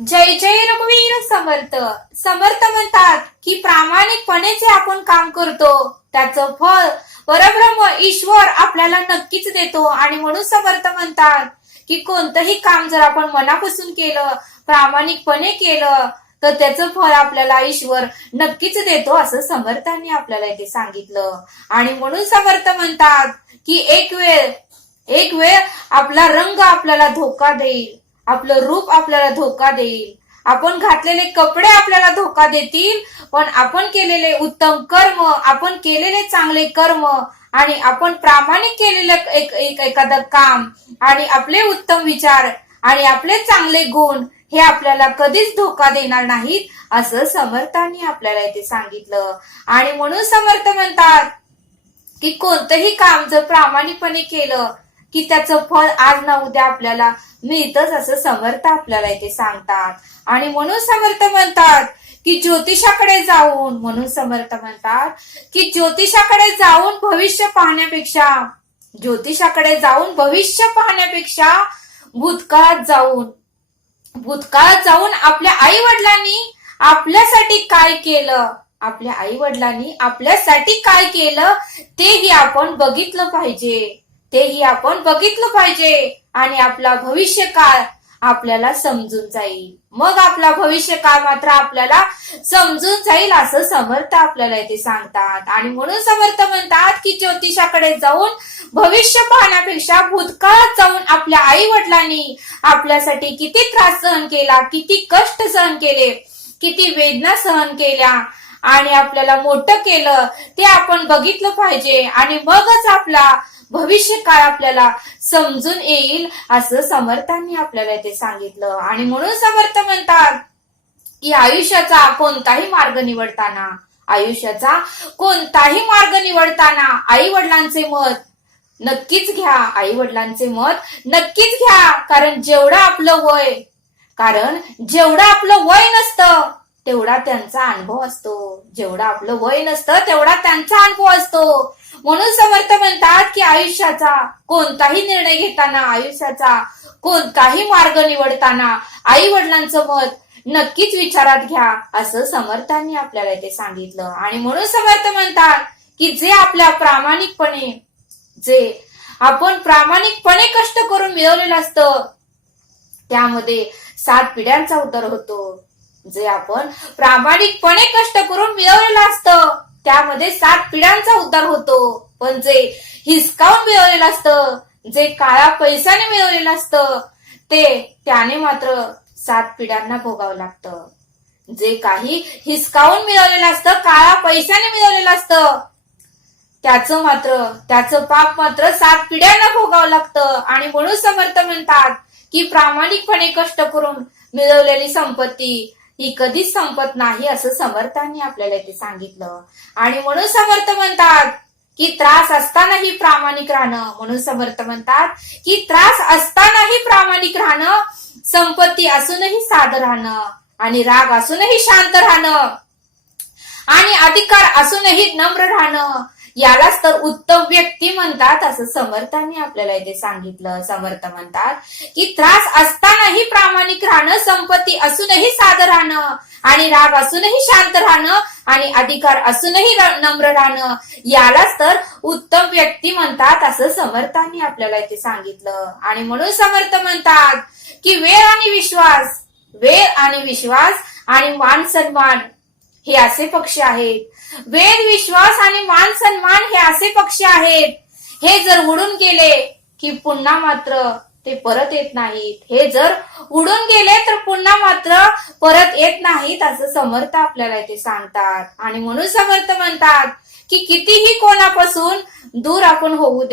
जय जय रघुवीर समर्थ. समर्थ म्हणतात की प्रामाणिकपणे जे आपण काम करतो त्याचं फळ परब्रह्म ईश्वर आपल्याला नक्कीच देतो. आणि म्हणून समर्थ म्हणतात की कोणतंही काम जर आपण मनापासून केलं, प्रामाणिकपणे केलं, तर त्याचं फळ आपल्याला ईश्वर नक्कीच देतो, असं समर्थांनी आपल्याला इथे सांगितलं. आणि म्हणून समर्थ म्हणतात की एक वेळ आपला रंग आपल्याला धोका देईल, आपलं रूप आपल्याला धोका देईल, आपण घातलेले कपडे आपल्याला धोका देतील, पण आपण केलेले उत्तम कर्म, आपण केलेले चांगले कर्म आणि आपण प्रामाणिक केलेलं एखादं काम आणि आपले उत्तम विचार आणि आपले चांगले गुण हे आपल्याला कधीच धोका देणार नाहीत, असं समर्थांनी आपल्याला इथे सांगितलं. आणि म्हणून समर्थ म्हणतात की कोणतंही काम जर प्रामाणिकपणे केलं की त्याचं फळ आज ना उद्या आपल्याला मिळतच, असं समर्थ आपल्याला इथे सांगतात. आणि म्हणून समर्थ म्हणतात की ज्योतिषाकडे जाऊन भविष्य पाहण्यापेक्षा भूतकाळात जाऊन आपल्या आई वडिलांनी आपल्यासाठी काय केलं तेही आपण बघितलं पाहिजे. आणि आपला भविष्यकाळ आपल्याला समजून जाईल, मग आपला भविष्यकाळ मात्र आपल्याला समजून जाईल, असं समर्थ आपल्याला इथे सांगतात. आणि म्हणून समर्थ म्हणतात की ज्योतिषाकडे जाऊन भविष्य पाहण्यापेक्षा भूतकाळात जाऊन आपल्या आई वडिलांनी आपल्यासाठी किती त्रास सहन केला, किती कष्ट सहन केले, किती वेदना सहन केल्या आणि आपल्याला मोठं केलं ते आपण बघितलं पाहिजे. आणि मगच आपला भविष्यकाळ आपल्याला समजून येईल, असं समर्थांनी आपल्याला इथे सांगितलं. आणि म्हणून समर्थ म्हणतात की आयुष्याचा कोणताही मार्ग निवडताना आई वडिलांचे मत नक्कीच घ्या. कारण जेवढं आपलं वय नसतं तेवढा त्यांचा अनुभव असतो. म्हणून समर्थ म्हणतात की आयुष्याचा कोणताही निर्णय घेताना, आयुष्याचा कोणताही मार्ग निवडताना आई वडिलांचं मत नक्कीच विचारात घ्या, असं समर्थांनी आपल्याला इथे सांगितलं. आणि म्हणून समर्थ म्हणतात की जे आपण प्रामाणिकपणे कष्ट करून मिळवलेलं असतं त्यामध्ये 7 पिढ्यांचा उद्धार होतो. जे आपण प्रामाणिकपणे कष्ट करून मिळवलेलं असतं त्यामध्ये 7 पिढ्यांचा उद्धार होतो. पण जे हिसकावून मिळवलेलं असतं, जे काळा पैशाने मिळवलेलं असतं त्याने मात्र 7 पिढ्यांना भोगावं लागतं. जे काही हिसकावून मिळवलेलं असतं, काळा पैशाने मिळवलेलं असतं, त्याचं पाप मात्र 7 पिढ्यांना भोगावं लागतं. आणि म्हणून समर्थ म्हणतात की प्रामाणिकपणे कष्ट करून मिळवलेली संपत्ती ही कधीच संपत नाही, असं समर्थांनी आपल्याला इथे सांगितलं. आणि म्हणून समर्थ म्हणतात की त्रास असतानाही प्रामाणिक राहणं, संपत्ती असूनही साध राहणं आणि राग असूनही शांत राहणं आणि अधिकार असूनही नम्र राहणं यालाच तर उत्तम व्यक्ती म्हणतात, असं समर्थांनी आपल्याला इथे सांगितलं. समर्थ म्हणतात की त्रास असतानाही प्रामाणिक राहणं, संपत्ती असूनही साध राहणं आणि राग असूनही शांत राहणं आणि अधिकार असूनही नम्र राहणं यालाच तर उत्तम व्यक्ती म्हणतात, असं समर्थांनी आपल्याला इथे सांगितलं. आणि म्हणून समर्थ म्हणतात की वेळ आणि विश्वास आणि मान सन्मान हे असे पक्ष आहेत. वेद, विश्वास आणि मान सन्मान हे असे पक्ष आहेत, हे जर उडून गेले की पुन्हा मात्र ते परत येत नाहीत, असं समर्थ आपल्याला इथे सांगतात. आणि म्हणून समर्थ म्हणतात की कितीही कोणापासून दूर होऊ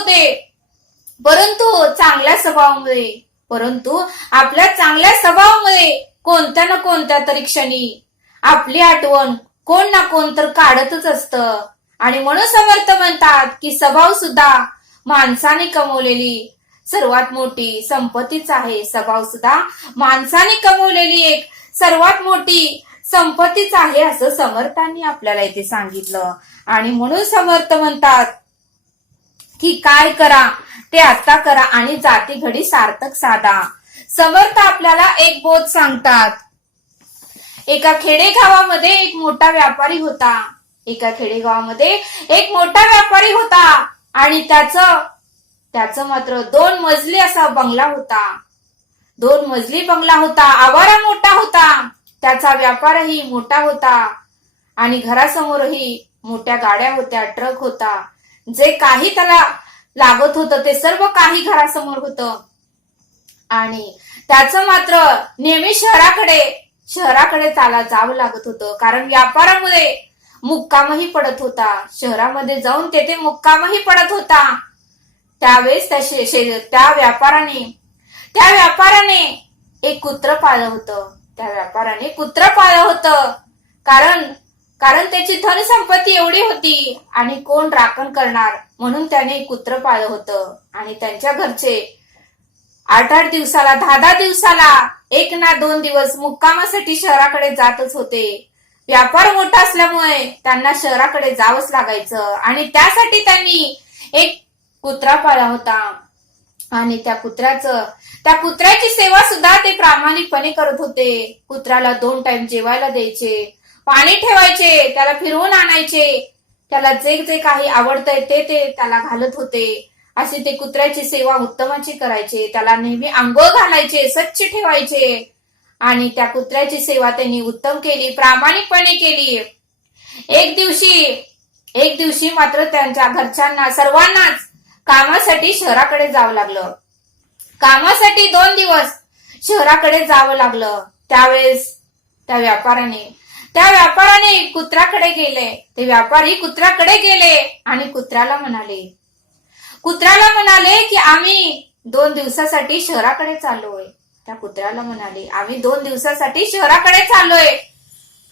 दे, परंतु आपल्या चांगल्या स्वभावामुळे कोणत्या ना कोणत्या तरी क्षणी आपली आठवण कोण ना कोण तर काढतच असतं. आणि म्हणून समर्थ म्हणतात की स्वभाव सुद्धा माणसाने कमवलेली सर्वात मोठी संपत्तीच आहे. स्वभाव सुद्धा माणसाने कमवलेली एक सर्वात मोठी संपत्तीच आहे, असं समर्थांनी आपल्याला इथे सांगितलं. आणि म्हणून समर्थ म्हणतात की काय करा ते आता करा आणि जाती घडी सार्थक साधा. समर्थ आपल्याला एक बोध सांगतात. एका खेडेगावामध्ये एक मोठा व्यापारी होता. एका खेडेगावामध्ये एक मोठा व्यापारी होता आणि त्याचं मात्र 2 मजली असा बंगला होता. 2 मजली बंगला होता. आवारा मोठा होता. त्याचा व्यापारही मोठा होता आणि घरासमोरही मोठ्या गाड्या होत्या, ट्रक होता. जे काही त्याला लागत होतं ते सर्व काही घरासमोर होतं. आणि त्याचं मात्र नेहमी शहराकडे त्याला जावं लागत होतं, कारण व्यापारामुळे मुक्कामही पडत होता. शहरामध्ये जाऊन तेथे मुक्कामही पडत होता. त्यावेळेस त्या व्यापाराने एक कुत्र पाळलं होतं. त्या व्यापाराने कुत्र पाळलं होतं कारण त्याची धनसंपत्ती एवढी होती आणि कोण राखण करणार, म्हणून त्याने कुत्र पाळलं होतं. आणि त्यांच्या घरचे 8-8 दिवसाला 10-10 दिवसाला 1 ना 2 दिवस मुक्कामासाठी शहराकडे जातच होते. व्यापार मोठा असल्यामुळे त्यांना शहराकडे जावंच लागायचं आणि त्यासाठी त्यांनी एक कुत्रा पाळला होता. आणि त्या कुत्र्याची सेवा सुद्धा ते प्रामाणिकपणे करत होते. कुत्र्याला 2 टाइम जेवायला द्यायचे, पाणी ठेवायचे, त्याला फिरवून आणायचे, त्याला जे काही आवडतंय ते त्याला घालत होते. अशी ते कुत्र्याची सेवा उत्तमाची करायचे. त्याला नेहमी आंघोळ घालायचे, स्वच्छ ठेवायचे आणि त्या कुत्र्याची सेवा त्यांनी उत्तम केली, प्रामाणिकपणे केली. एक दिवशी मात्र त्यांच्या घरच्यांना सर्वांनाच कामासाठी शहराकडे जावं लागलं. कामासाठी 2 दिवस शहराकडे जावं लागलं. त्यावेळेस त्या व्यापाराने कुत्र्याकडे गेले. ते व्यापारी कुत्र्याकडे गेले आणि कुत्र्याला म्हणाले की आम्ही 2 दिवसासाठी शहराकडे चाललोय. त्या कुत्र्याला म्हणाले, आम्ही 2 दिवसासाठी शहराकडे चाललोय.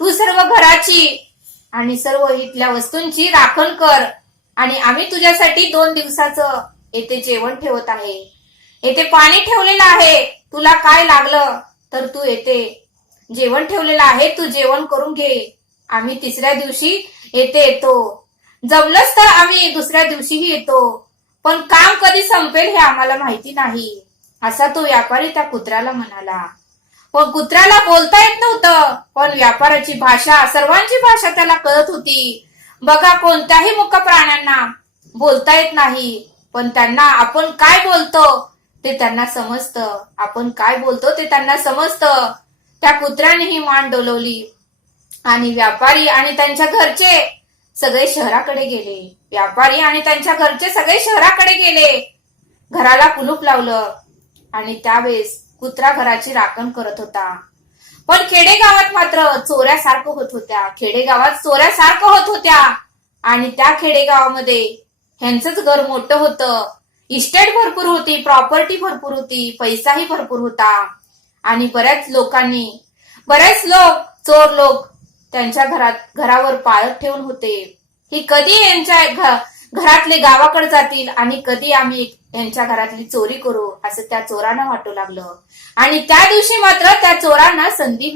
तू सर्व घराची आणि सर्व इथल्या वस्तूंची राखण कर आणि आम्ही तुझ्यासाठी 2 दिवसाचं येथे जेवण ठेवत आहे. येथे पाणी ठेवलेलं आहे. तुला काय लागलं तर तू येथे जेवण ठेवलेलं आहे, तू जेवण करून घे. आम्ही 3ऱ्या दिवशी येथे येतो. जमलंच तर आम्ही 2ऱ्या दिवशीही येतो. पण काम कधी संपेल हे आम्हाला माहिती नाही, असा तो व्यापारी त्या कुत्र्याला म्हणाला. पण कुत्र्याला बोलता येत नव्हतं, पण व्यापाराची भाषा, सर्वांची भाषा त्याला कळत होती. बघा, कोणत्याही मुक प्राण्यांना बोलता येत नाही, पण त्यांना आपण काय बोलतो ते त्यांना समजतं. आपण काय बोलतो ते त्यांना समजतं. त्या कुत्र्यानेही मान डोलवली आणि व्यापारी आणि त्यांच्या घरचे सगळे शहराकडे गेले. व्यापारी आणि त्यांच्या घरचे सगळे शहराकडे गेले. घराला कुलूप लावलं आणि त्यावेळेस कुत्रा घराची राखण करत होता. पण खेडेगावात मात्र चोऱ्यासारखं होत होत्या. आणि त्या खेडेगावामध्ये ह्यांचंच घर मोठं होतं. इस्टेट भरपूर होती, प्रॉपर्टी भरपूर होती, पैसाही भरपूर होता. आणि बरेच चोर लोक त्यांच्या घरावर पाळत ठेवून होते की कधी यांच्या घरातले गावाकडे जातील आणि कधी आम्ही यांच्या घरातली चोरी करू, असं त्या चोरांना वाटू लागलं. आणि त्या दिवशी मात्र त्या चोरांना संधी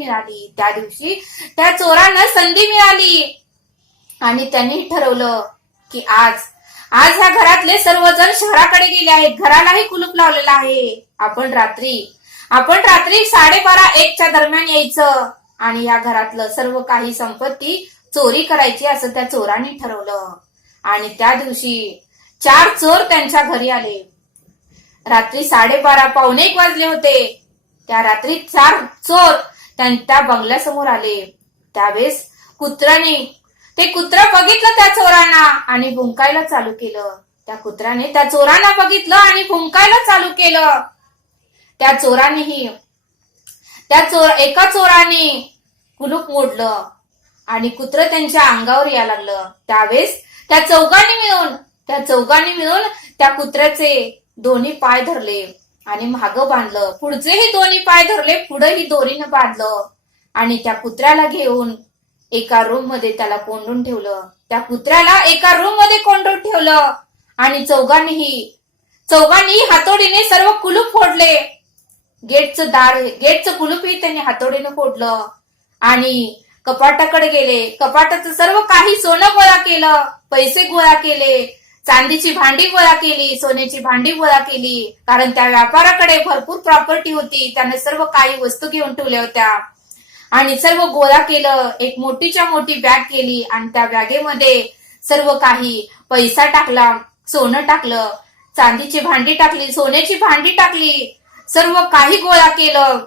मिळाली आणि त्यांनी ठरवलं की आज ह्या घरातले सर्वजण शहराकडे गेले आहेत. घरालाही कुलूप लावलेलं आहे. आपण रात्री 12:30-1च्या दरम्यान यायचं आणि या घरातलं सर्व काही संपत्ती चोरी करायची, असं त्या चोरांनी ठरवलं. आणि त्या दिवशी 4 चोर त्यांच्या घरी आले. रात्री 12:30-1 वाजले होते. त्या रात्री 4 चोर त्या बंगल्यासमोर आले. त्यावेळेस ते कुत्र बघितलं त्या चोरांना आणि भुंकायला चालू केलं. त्या कुत्र्याने त्या चोरांना बघितलं आणि भुंकायला चालू केलं. एका चोराने कुलूप मोडलं आणि कुत्र त्यांच्या अंगावर यायला लागलं. त्यावेळेस त्या चौघांनी मिळून त्या कुत्र्याचे दोन्ही पाय धरले आणि मागं बांधलं. पुढचेही दोन्ही पाय धरले, पुढेही दोरीनं बांधलं आणि त्या कुत्र्याला घेऊन एका रूम मध्ये त्याला कोंडून ठेवलं. त्या कुत्र्याला एका रूम मध्ये कोंडून ठेवलं आणि चौघांनी हातोडीने सर्व कुलूप फोडले. गेटचं कुलूपही त्यांनी हातोडीने फोडलं आणि कपाटाकडे गेले. कपाटाचं सर्व काही सोनं गोळा केलं, पैसे गोळा केले, चांदीची भांडी गोळा केली, सोन्याची भांडी गोळा केली, कारण त्या व्यापाराकडे भरपूर प्रॉपर्टी होती. त्याने सर्व काही वस्तू घेऊन ठेवल्या होत्या आणि सर्व गोळा केलं. एक मोठीच्या मोठी बॅग केली आणि त्या बॅगेमध्ये सर्व काही पैसा टाकला, सोनं टाकलं, चांदीची भांडी टाकली, सोन्याची भांडी टाकली, सर्व काही गोळा केलं.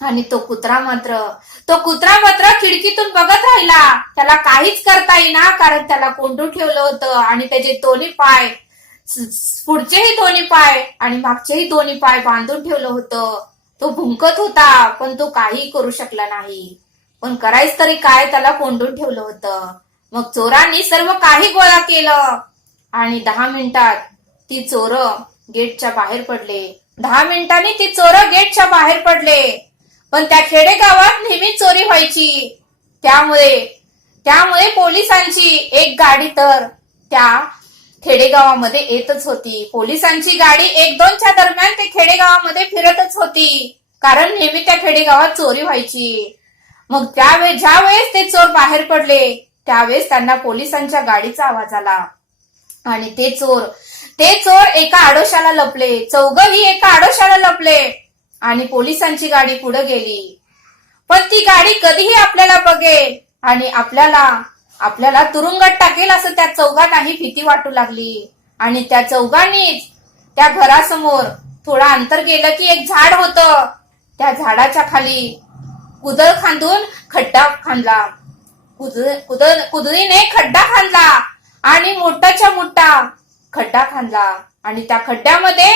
आणि तो कुत्रा मात्र खिडकीतून बघत राहिला. त्याला काहीच करता येईना, कारण त्याला कोंडून ठेवलं होतं आणि त्याचे दोन्ही पाय, पुढचेही दोन्ही पाय आणि मागचेही दोन्ही पाय बांधून ठेवलं होतं. तो भुंकत होता, पण तो काही करू शकला नाही. पण करायच तरी काय, त्याला कोंडून ठेवलं होतं. मग चोरांनी सर्व काही गोळा केलं आणि 10 मिनिटात ती चोरं गेटच्या बाहेर पडले. 10 मिनिटांनी ती चोरं गेटच्या बाहेर पडले. पण त्या खेडेगावात नेहमी चोरी व्हायची. त्यामुळे पोलिसांची एक गाडी तर त्या खेडेगावामध्ये येतच होती. पोलिसांची गाडी 1-2च्या दरम्यान ते खेडेगावामध्ये फिरतच होती, कारण नेहमी त्या खेडेगावात चोरी व्हायची. मग ज्या वेळेस ते चोर बाहेर पडले, त्यावेळेस त्यांना पोलिसांच्या गाडीचा आवाज आला आणि ते चोर एका आडोशाला लपले. चौघही एका आडोशाला लपले आणि पोलिसांची गाडी पुढे गेली. पण ती गाडी कधीही आपल्याला बघेल आणि आपल्याला तुरुंगात टाकेल असं त्या चौघांनाही भीती वाटू लागली. आणि त्या चौघांनीच त्या घरासमोर थोडा अंतर गेलं की एक झाड होतं. त्या झाडाच्या खाली कुदळ खांदून खड्डा खांदला. कुदळीने खड्डा खांदला आणि मोठाच्या मोठा खड्डा खांदला आणि त्या खड्ड्यामध्ये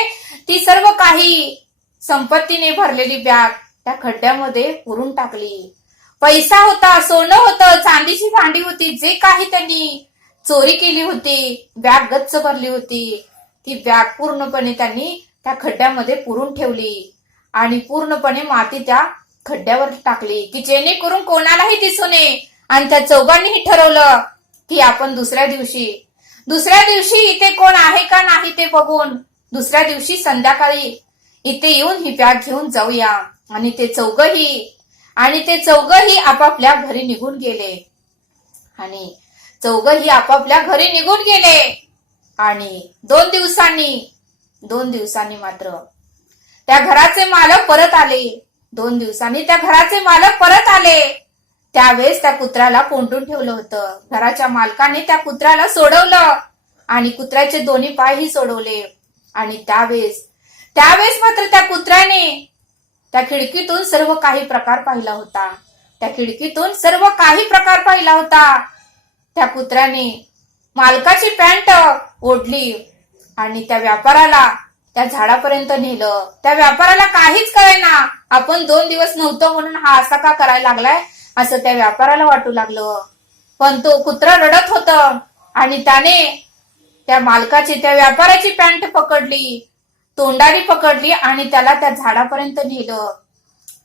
ती सर्व काही संपत्तीने भरलेली बॅग त्या खड्ड्यामध्ये पुरून टाकली. पैसा होता, सोनं होतं, चांदीची भांडी होती, जे काही त्यांनी चोरी केली होती, बॅग गच्च भरली होती, ती बॅग पूर्णपणे त्यांनी त्या खड्ड्यामध्ये पुरून ठेवली आणि पूर्णपणे माती त्या खड्ड्यावर टाकली की जेणेकरून कोणालाही दिसू नये. आणि त्या चौघांनीही ठरवलं की आपण दुसऱ्या दिवशी इथे कोण आहे का नाही ते बघून दुसऱ्या दिवशी संध्याकाळी इथे येऊन ही बॅग घेऊन जाऊया. आणि ते चौघही आपापल्या घरी निघून गेले. आणि 2 दिवसांनी मात्र त्या घराचे मालक परत आले. 2 दिवसांनी त्या घराचे मालक परत आले. त्यावेळेस त्या कुत्र्याला कोंडून ठेवलं होतं. घराच्या मालकाने त्या कुत्र्याला सोडवलं आणि कुत्र्याचे दोन्ही पायही सोडवले. आणि त्यावेळेस मात्र त्या कुत्र्याने त्या खिडकीतून सर्व काही प्रकार पाहिला होता. त्या कुत्र्याने मालकाची पॅन्ट ओढली आणि त्या व्यापाराला त्या झाडापर्यंत नेलं. त्या व्यापाराला काहीच कळेना, आपण 2 दिवस नव्हतो म्हणून हा असा का करायला लागलाय असं त्या व्यापाराला वाटू लागलं. पण तो कुत्रा रडत होतं आणि त्याने त्या व्यापाराची पॅन्ट पकडली, तोंडारी पकडली आणि त्याला त्या झाडापर्यंत नेलं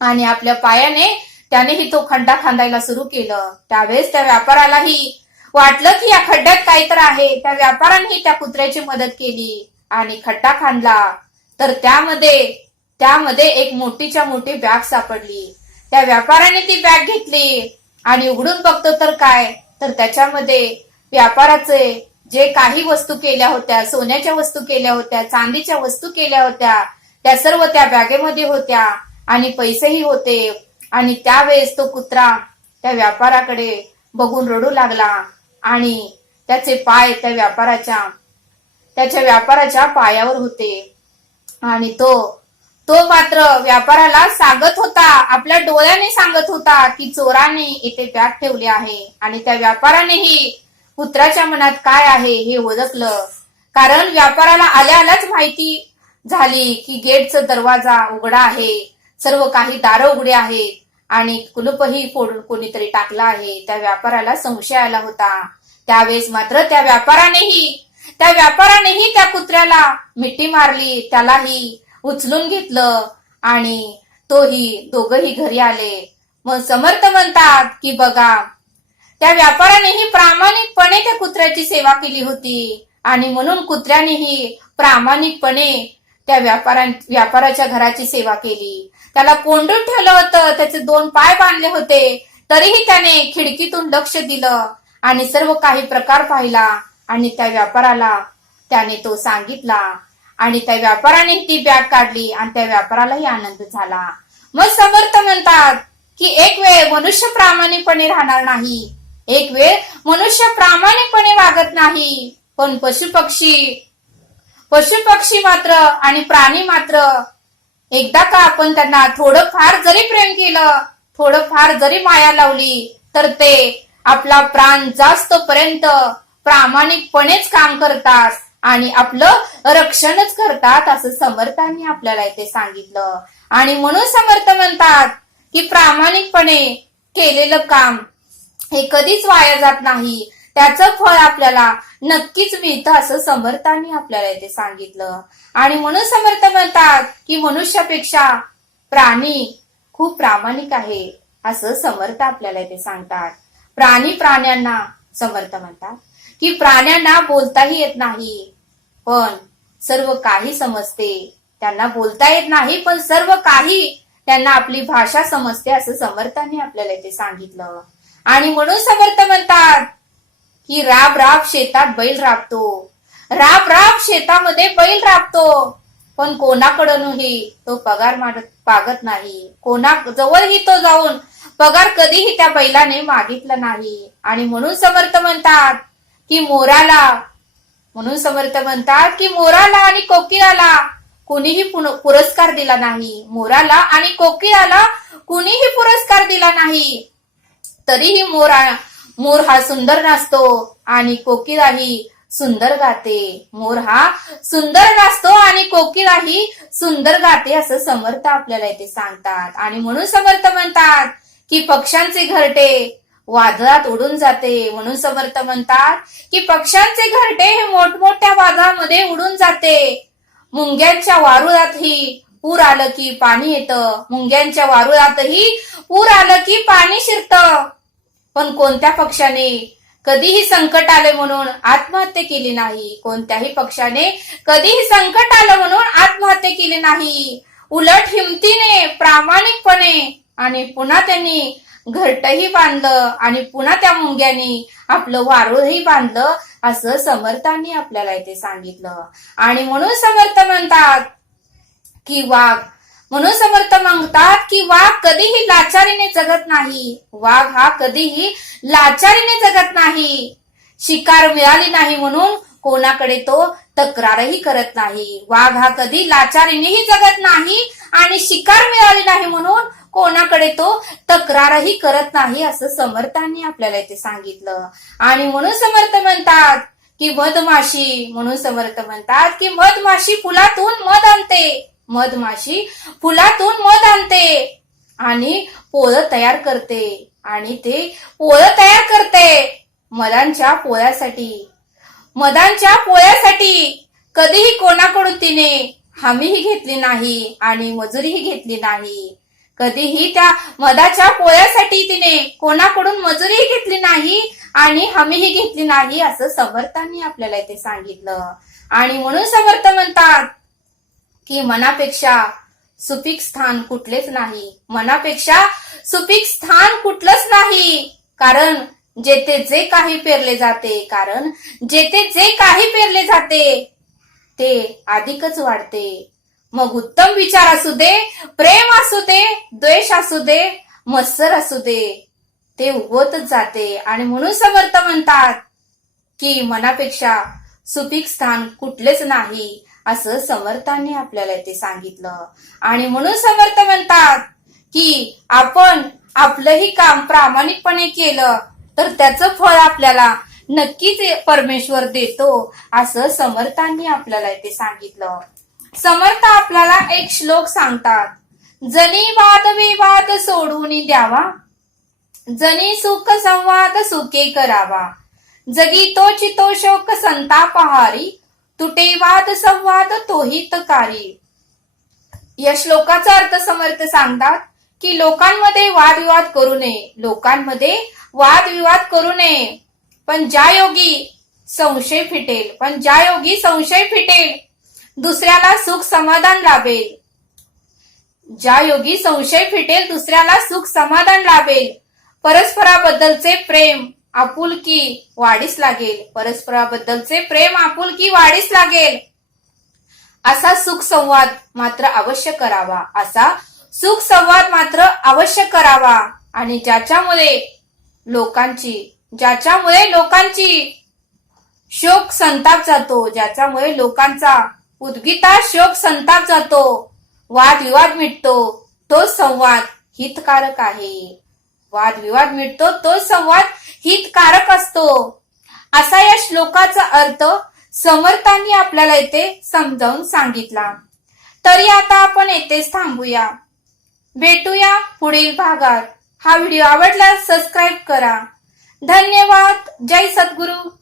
आणि आपल्या पायाने त्यानेही तो खड्डा खांदायला सुरू केलं. त्यावेळेस त्या व्यापारालाही वाटलं की या खड्ड्यात काहीतरी आहे. त्या व्यापारानेही त्या कुत्र्याची मदत केली आणि खड्डा खांदला. तर त्यामध्ये एक मोठीच्या मोठी बॅग सापडली. त्या व्यापाराने ती बॅग घेतली आणि उघडून बघतो तर काय, तर त्याच्यामध्ये व्यापाराचे जे काही वस्तू केल्या होत्या, सोन्याच्या वस्तू केल्या होत्या, चांदीच्या वस्तू केल्या होत्या, त्या सर्व त्या बॅगेमध्ये होत्या आणि पैसेही होते. आणि त्यावेळेस तो कुत्रा त्या व्यापाराकडे बघून रडू लागला आणि त्याचे पाय त्याच्या व्यापाराच्या पायावर होते. आणि तो मात्र व्यापाराला सांगत होता, आपल्या डोळ्याने सांगत होता की चोराने इथे बॅग ठेवली आहे. आणि त्या व्यापारानेही कुत्र्याच्या मनात काय आहे हे ओळखलं, कारण व्यापाराला आल्याच माहिती झाली की गेटचा दरवाजा उघडा आहे, सर्व काही दारं उघडे आहेत आणि कुलूपही फोडून कोणीतरी टाकला आहे. त्या व्यापाराला संशय आला होता. त्यावेळेस मात्र त्या व्यापारानेही त्या कुत्र्याला मिठी मारली, त्यालाही उचलून घेतलं आणि दोघही घरी आले. मग समर्थ म्हणतात की बघा, त्या व्यापारानेही प्रामाणिकपणे त्या कुत्र्याची सेवा केली होती आणि म्हणून कुत्र्यानेही प्रामाणिकपणे त्या व्यापाराच्या घराची सेवा केली. त्याला कोंडून ठेवलं होतं, त्याचे 2 पाय बांधले होते, तरीही त्याने खिडकीतून लक्ष दिलं आणि सर्व काही प्रकार पाहिला आणि त्या व्यापाराला त्याने तो सांगितला आणि त्या व्यापाराने ती बॅग काढली आणि त्या व्यापारालाही आनंद झाला. मग समर्थ म्हणतात की एक वेळ मनुष्य प्रामाणिकपणे राहणार नाही, एक वेळ मनुष्य प्रामाणिकपणे वागत नाही, पण पशुपक्षी मात्र आणि प्राणी मात्र एकदा का आपण त्यांना थोडं फार जरी प्रेम केलं, थोडं फार जरी माया लावली, तर ते आपला प्राण जास्तपर्यंत प्रामाणिकपणेच काम करतात आणि आपलं रक्षणच करतात, असं समर्थांनी आपल्याला इथे सांगितलं. आणि म्हणून समर्थ म्हणतात की प्रामाणिकपणे केलेलं काम हे कधीच वाया जात नाही, त्याचं फळ आपल्याला नक्कीच मिळतं, असं समर्थांनी आपल्याला इथे सांगितलं. आणि म्हणून समर्थ म्हणतात की मनुष्यापेक्षा प्राणी खूप प्रामाणिक आहे, असं समर्थ आपल्याला इथे सांगतात. प्राण्यांना समर्थ म्हणतात की प्राण्यांना बोलताही येत नाही, पण सर्व काही समजते. त्यांना बोलता येत नाही, पण सर्व काही त्यांना आपली भाषा समजते, असं समर्थांनी आपल्याला इथे सांगितलं. आणि म्हणून समर्थ म्हणतात की राब राब शेतात बैल राबतो, राब राब शेतामध्ये बैल राबतो, पण कोणाकडूनही तो पगार मागत नाही, जवळही तो जाऊन पगार कधीही त्या बैलाने मागितला नाही. आणि म्हणून समर्थ म्हणतात की मोराला आणि कोकिळाला कुणीही पुरस्कार दिला नाही, मोराला आणि कोकिळाला कुणीही पुरस्कार दिला नाही, तरीही मोर हा सुंदर नाचतो आणि कोकिळाही सुंदर गाते. मोर हा सुंदर नाचतो आणि कोकिळाही सुंदर गाते, असं समर्थ आपल्याला इथे सांगतात. आणि म्हणून समर्थ म्हणतात की पक्ष्यांचे घरटे वादळात उडून जाते, म्हणून समर्थ म्हणतात की पक्ष्यांचे घरटे हे मोठमोठ्या वादळामध्ये उडून जाते. मुंग्यांच्या वारुळातही पूर आलं की पाणी येतं, मुंग्यांच्या वारुळातही पूर आलं की पाणी शिरतं, पण कोणत्या पक्षाने कधीही संकट आले म्हणून आत्महत्या केली नाही, कोणत्याही पक्षाने कधीही संकट आलं म्हणून आत्महत्या केली नाही. उलट हिमतीने प्रामाणिकपणे आणि पुन्हा त्यांनी घरटही बांधलं आणि पुन्हा त्या मुंग्यांनी आपलं वारुळही बांधलं, असं समर्थांनी आपल्याला इथे सांगितलं. आणि म्हणून समर्थ म्हणतात की वाघ कधीही लाचारीने जगत नाही, वाघ हा कधीही लाचारीने जगत नाही. शिकार मिळाली नाही म्हणून कोणाकडे तो तक्रारही करत नाही, वाघ हा कधी लाचारीनेही जगत नाही आणि शिकार मिळाली नाही म्हणून कोणाकडे तो तक्रारही करत नाही, असं समर्थांनी आपल्याला इथे सांगितलं. आणि म्हणून समर्थ म्हणतात की मधमाशी फुलातून मध आणते आणि पोळं तयार करते, आणि ते पोळं तयार करते मधांच्या पोळ्यासाठी कधीही कोणाकडून तिने हमीही घेतली नाही आणि मजुरीही घेतली नाही, कधीही त्या मधाच्या पोळ्यासाठी तिने कोणाकडून मजुरीही घेतली नाही आणि हमीही घेतली नाही, असं समर्थांनी आपल्याला इथे सांगितलं. आणि म्हणून समर्थ म्हणतात की मनापेक्षा सुपीक स्थान कुठलेच नाही, कारण जेथे जे काही पेरले जाते ते अधिकच वाढते. मग उत्तम विचार असू दे, प्रेम असू दे, द्वेष असू दे, मत्सर असू दे, ते उगवतच जाते. आणि म्हणून समर्थ म्हणतात की मनापेक्षा सुपीक स्थान कुठलेच नाही, असं समर्थांनी आपल्याला इथे सांगितलं. आणि म्हणून समर्थ म्हणतात की आपण आपलंही काम प्रामाणिकपणे केलं तर त्याचं फळ आपल्याला नक्कीच परमेश्वर देतो, असं समर्थांनी आपल्याला इथे सांगितलं. समर्थ आपल्याला एक श्लोक सांगतात, जनी वादविवाद सोडून द्यावा, जनी सुख संवाद सुखे करावा, जगी तोची तो शोक संतापहारी, तुटे वाद संवाद तोहितकारी. या श्लोकाचा अर्थ समर्थ सांगतात की लोकांमध्ये वादविवाद करू नये, पण ज्या योगी संशय फिटेल, दुसऱ्याला सुख समाधान लाभेल, परस्पराबद्दलचे प्रेम आपुलकी वाढीस लागेल. परस्पराबद्दलचे प्रेम आपुलकी वाढीस लागेल. असा सुख संवाद मात्र अवश्य करावा. असा सुख संवाद मात्र अवश्य करावा. आणि ज्याच्यामुळे लोकांची शोक संताप जातो, ज्याच्यामुळे लोकांचा उद्गीता शोक संताप जातो, वादविवाद मिटतो, तो संवाद हितकारक आहे. वादविवाद मिटतो, तो संवाद हितकारक असतो. असा या श्लोकाचा अर्थ समर्थांनी आपल्याला इथे समजावून सांगितला. तरी आता आपण येथेच थांबूया. भेटूया पुढील भागात. हा व्हिडिओ आवडल्यास सबस्क्राईब करा. धन्यवाद. जय सद्गुरू.